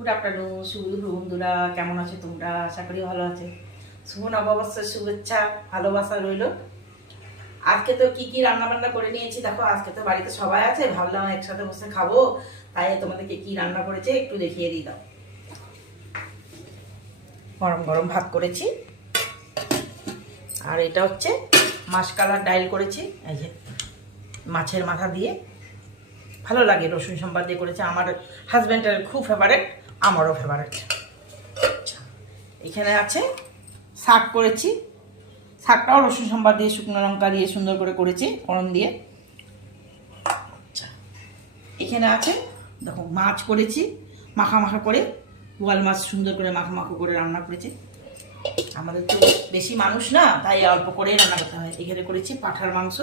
Good afternoon, শুভ দুপুর বন্ধুরা। কেমন আছো তোমরা? আশা করি ভালো আছে। শুভ নববর্ষের শুভেচ্ছা, ভালোবাসা রইল। আজকে তো কি কি রান্না বান্না করে নিয়েছি দেখো। আজকে তো বাড়িতে সবাই আছে, ভাবলাম একসাথে বসে খাবো, তাই তোমাদেরকে কি রান্না করেছে একটু দেখিয়ে দিই। দাও, গরম গরম ভাত করেছি, আর এটা হচ্ছে মাসকালার ডাইল করেছি। এই যে মাছের মাথা দিয়ে, ভালো লাগে, রসুন সম্বাদ দিয়ে করেছে। আমার হাজব্যান্ডের খুব ফেভারেট, আমারও ফেভারেট। এখানে আছে শাক করেছি, শাকটাও রসুন সম্বাদ দিয়ে শুকনো লঙ্কা দিয়ে সুন্দর করে করেছি, ফোড়ন দিয়ে। আচ্ছা, এখানে আছে দেখো মাছ করেছি মাখা মাখা করে, বোয়াল মাছ সুন্দর করে মাখা মাখা করে রান্না করেছি। আমাদের তো বেশি মানুষ না, তাই অল্প করেই রান্না করতে হয়। এখানে করেছি পাঁঠার মাংস,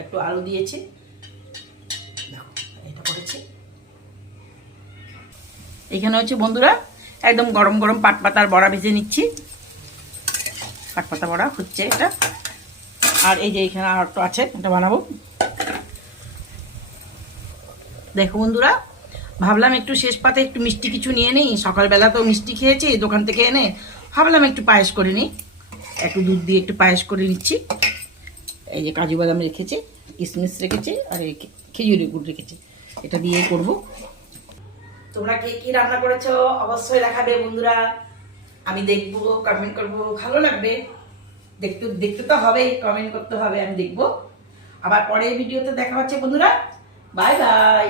একটু আলু দিয়েছি, দেখো এটা করেছি। এখানে হচ্ছে বন্ধুরা একদম গরম গরম পাট পাতার বড়া ভেজে নিচ্ছি। পাট পাতা বড়া হচ্ছে এটা। আর এই যে এখানে আর একটু আছে, এটা বানাবো। দেখো বন্ধুরা, ভাবলাম একটু শেষ পাতে একটু মিষ্টি কিছু নিয়ে নিই। সকালবেলা তো মিষ্টি খেয়েছি দোকান থেকে এনে, ভাবলাম একটু পায়েস করে নিই। একটু দুধ দিয়ে একটু পায়েস করে নিচ্ছি। এই যে কাজু বাদাম রেখেছি, কিশমিশ রেখেছি, আর এই খেজুরের গুড় রেখেছি, এটা দিয়ে করব। তোমরা কে কি রান্না করেছো অবশ্যই দেখাবে বন্ধুরা, আমি দেখবো, কমেন্ট করব, ভালো লাগবে। দেখতে দেখতে তো হবে, কমেন্ট করতে হবে, আমি দেখবো। আবার পরের ভিডিওতে দেখা হচ্ছে বন্ধুরা। Bye bye.